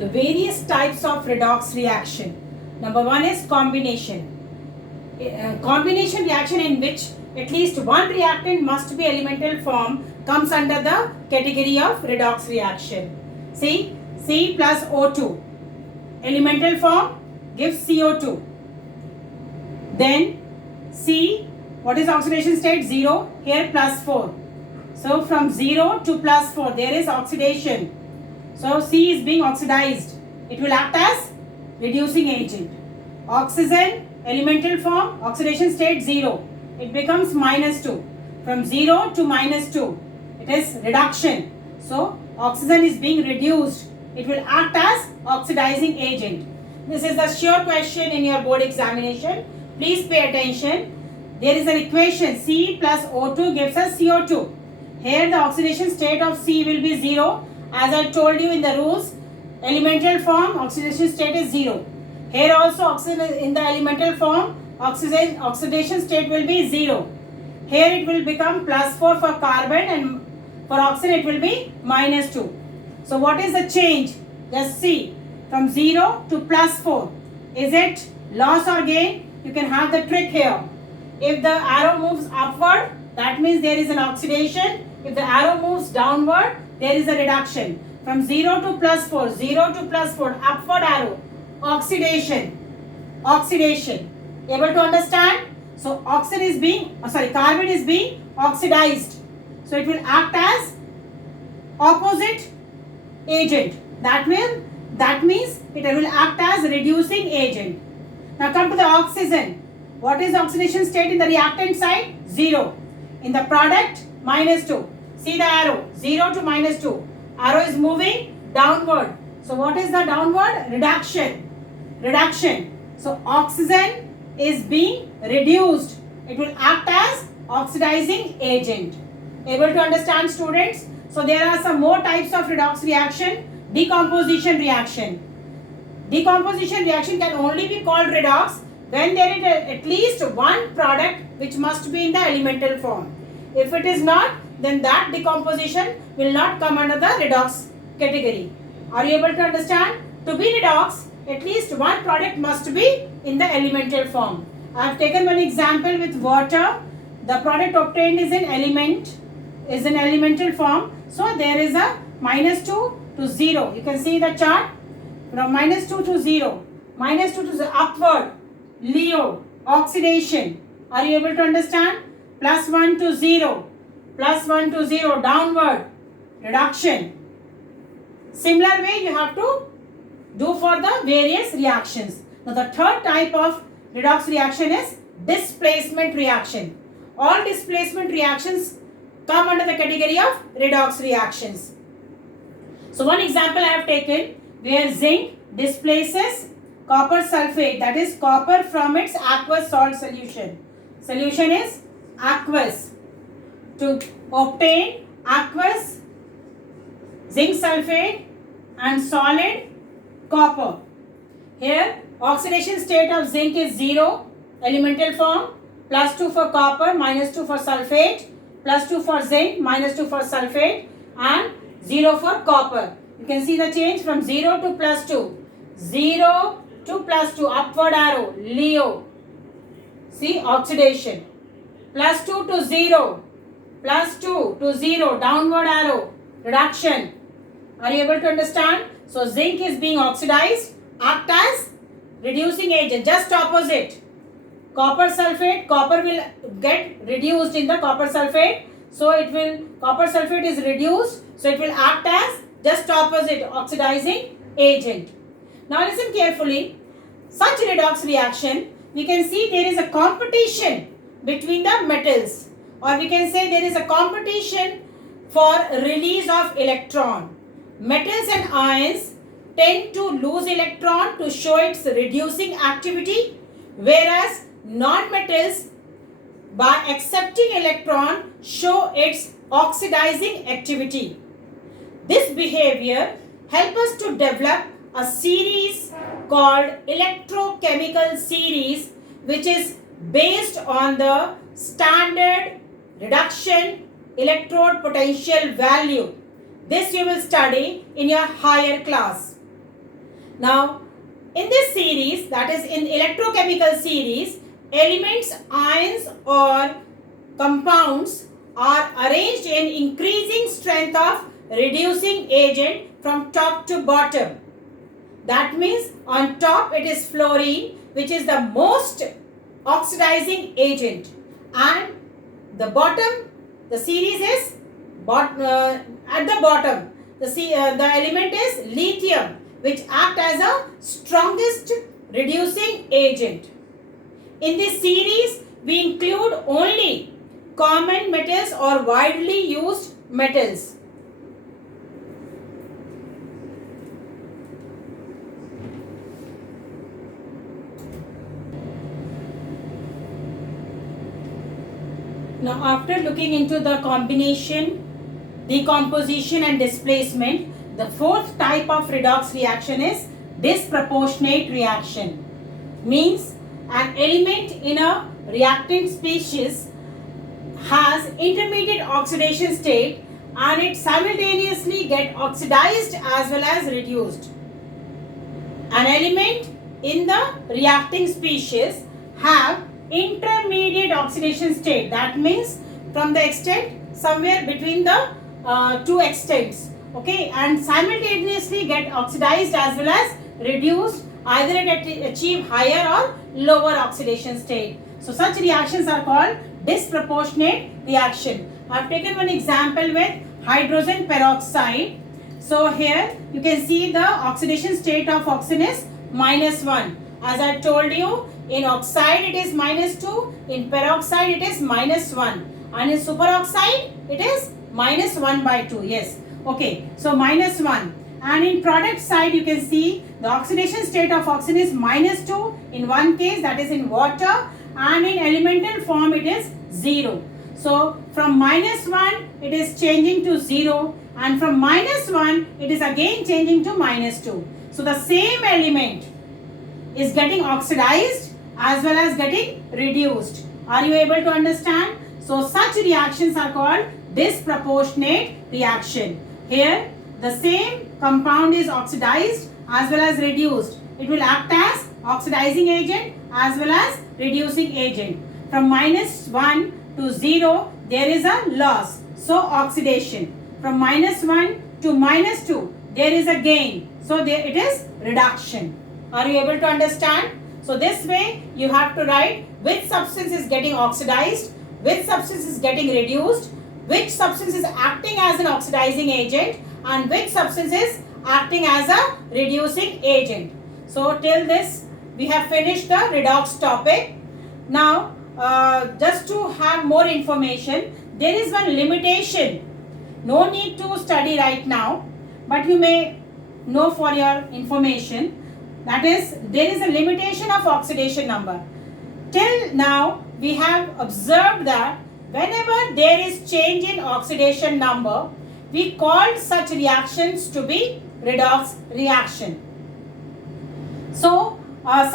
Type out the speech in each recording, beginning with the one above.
the various types of redox reaction. Number one is combination. Combination reaction in which at least one reactant must be elemental form comes under the category of redox reaction. See, C plus O2. Elemental form gives CO2. Then C, what is oxidation state? 0. Here plus 4. So from 0 to plus 4 there is oxidation. So C is being oxidized. It will act as reducing agent. Oxygen, elemental form, oxidation state 0. It becomes minus 2. From 0 to minus 2, it is reduction. So oxygen is being reduced. It will act as oxidizing agent. This is the sure question in your board examination. Please pay attention. There is an equation, C plus O2 gives us CO2. Here the oxidation state of C will be 0. As I told you in the rules, elemental form oxidation state is 0. Here also in the elemental form oxidation state will be 0. Here it will become plus 4 for carbon and for oxygen it will be minus 2. So what is the change? Just see, from 0 to plus 4. Is it loss or gain? You can have the trick here. If the arrow moves upward, that means there is an oxidation. If the arrow moves downward, there is a reduction. From 0 to plus 4, 0 to plus 4, upward arrow, oxidation, oxidation. Able to understand? So carbon is being oxidized. So it will act as opposite agent. That means it will act as reducing agent. Now come to the oxygen. What is oxidation state in the reactant side? 0. In the product, minus 2. See the arrow, 0 to minus 2. Arrow is moving downward. So what is the downward? Reduction. Reduction. So oxygen is being reduced. It will act as oxidizing agent. Able to understand, students? So there are some more types of redox reaction. Decomposition reaction. Decomposition reaction can only be called redox when there is at least one product which must be in the elemental form. If it is not, then that decomposition will not come under the redox category. Are you able to understand? To be redox, at least one product must be in the elemental form. I have taken one example with water. The product obtained is in elemental form. So there is a minus 2 to 0. You can see the chart. From minus 2 to 0. Minus 2 to 0. Upward. Leo. Oxidation. Are you able to understand? Plus 1 to 0. Plus 1 to 0. Downward. Reduction. Similar way you have to do for the various reactions. Now the third type of redox reaction is displacement reaction. All displacement reactions come under the category of redox reactions. So one example I have taken where zinc displaces copper sulfate, that is copper from its aqueous salt solution. Solution is aqueous. To obtain aqueous zinc sulfate and solid copper. Here oxidation state of zinc is 0, elemental form, plus 2 for copper, minus 2 for sulfate, plus 2 for zinc, minus 2 for sulfate, and 0 for copper. You can see the change from 0 to plus 2. 0 to plus 2, upward arrow, Leo. See, oxidation. Plus 2 to 0. Plus 2 to 0, downward arrow, reduction. Are you able to understand? So, zinc is being oxidized, act as reducing agent, just opposite. Copper sulfate, copper will get reduced in the copper sulfate. So, copper sulfate is reduced. So, it will act as just opposite, oxidizing agent. Now, listen carefully. Such redox reaction, we can see there is a competition between the metals. Or we can say there is a competition for release of electron. Metals and ions tend to lose electron to show its reducing activity, whereas non-metals by accepting electron show its oxidizing activity. This behavior helps us to develop a series called electrochemical series, which is based on the standard reduction electrode potential value. This you will study in your higher class. Now, in this series, that is in electrochemical series, elements, ions or compounds are arranged in increasing strength of reducing agent from top to bottom. That means on top it is fluorine, which is the most oxidizing agent, and the bottom, the series is at the bottom. The element is lithium, which act as a strongest reducing agent. In this series, we include only common metals or widely used metals. Now, after looking into the combination, decomposition and displacement, the fourth type of redox reaction is disproportionate reaction. Means an element in a reactant species has intermediate oxidation state and it simultaneously get oxidized as well as reduced. An element in the reacting species have intermediate oxidation state. That means from the extent somewhere between the two extents, okay, and simultaneously get oxidized as well as reduced, either it achieve higher or lower oxidation state. So such reactions are called disproportionate reaction. I have taken one example with hydrogen peroxide. So here you can see the oxidation state of oxygen is -1. As I told you, in oxide it is -2, in peroxide it is -1, and in superoxide it is -1/2. Yes, okay, so -1. And in product side you can see the oxidation state of oxygen is -2 in one case, that is in water, and in elemental form it is 0. So from -1 it is changing to 0, and from -1 it is again changing to -2. So the same element is getting oxidized as well as getting reduced. Are you able to understand? So such reactions are called disproportionate reaction. Here the same compound is oxidized as well as reduced. It will act as oxidizing agent as well as reducing agent. From -1 to 0 there is a loss, so oxidation. From -1 to -2 there is a gain, so there it is reduction. Are you able to understand? So this way you have to write which substance is getting oxidized, which substance is getting reduced, which substance is acting as an oxidizing agent, and which substance is acting as a reducing agent. So till this we have finished the redox topic. Now just to have more information, there is one limitation. No need to study right now, but you may know for your information. That is, there is a limitation of oxidation number. Till now we have observed that whenever there is change in oxidation number, we called such reactions to be redox reaction. So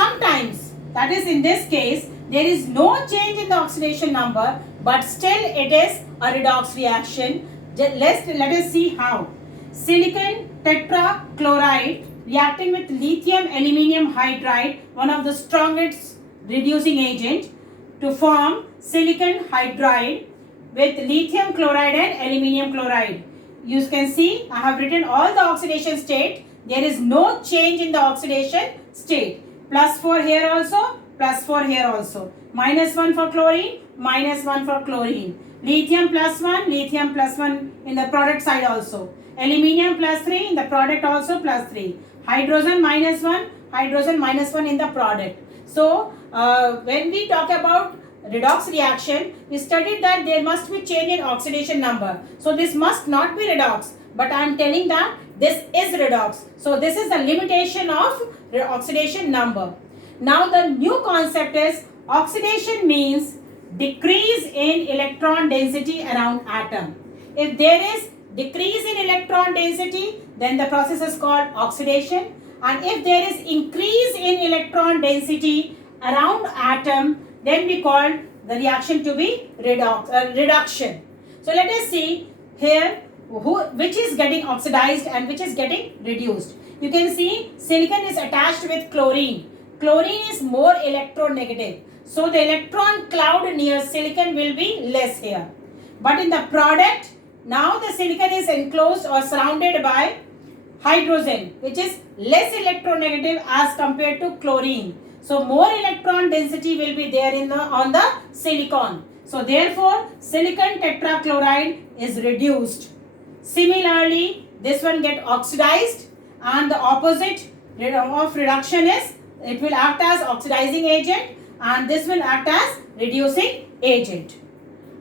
sometimes, that is in this case, there is no change in the oxidation number, but still it is a redox reaction. Let us see how. Silicon tetrachloride reacting with lithium aluminium hydride, one of the strongest reducing agent, to form silicon hydride with lithium chloride and aluminium chloride. You can see I have written all the oxidation state. There is no change in the oxidation state. +4 here also, +4 here also. -1 for chlorine, -1 for chlorine. Lithium +1, lithium +1 in the product side also. Aluminium +3 in the product also, +3. Hydrogen -1, hydrogen -1 in the product. So when we talk about redox reaction, we studied that there must be change in oxidation number. So this must not be redox, but I am telling that this is redox. So this is the limitation of oxidation number. Now the new concept is oxidation means decrease in electron density around atom. If there is decrease in electron density, then the process is called oxidation. And if there is increase in electron density around atom, then we call the reaction to be reduction. So let us see here which is getting oxidized and which is getting reduced. You can see silicon is attached with chlorine. Chlorine is more electronegative. So the electron cloud near silicon will be less here. But in the product, now the silicon is enclosed or surrounded by hydrogen, which is less electronegative as compared to chlorine. So more electron density will be there on the silicon. So therefore silicon tetrachloride is reduced. Similarly, this one get oxidized, and the opposite of reduction is it will act as oxidizing agent, and this will act as reducing agent.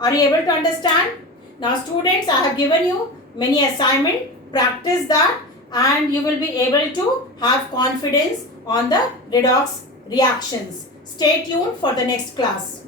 Are you able to understand? Now students, I have given you many assignments. Practice that and you will be able to have confidence on the redox reactions. Stay tuned for the next class.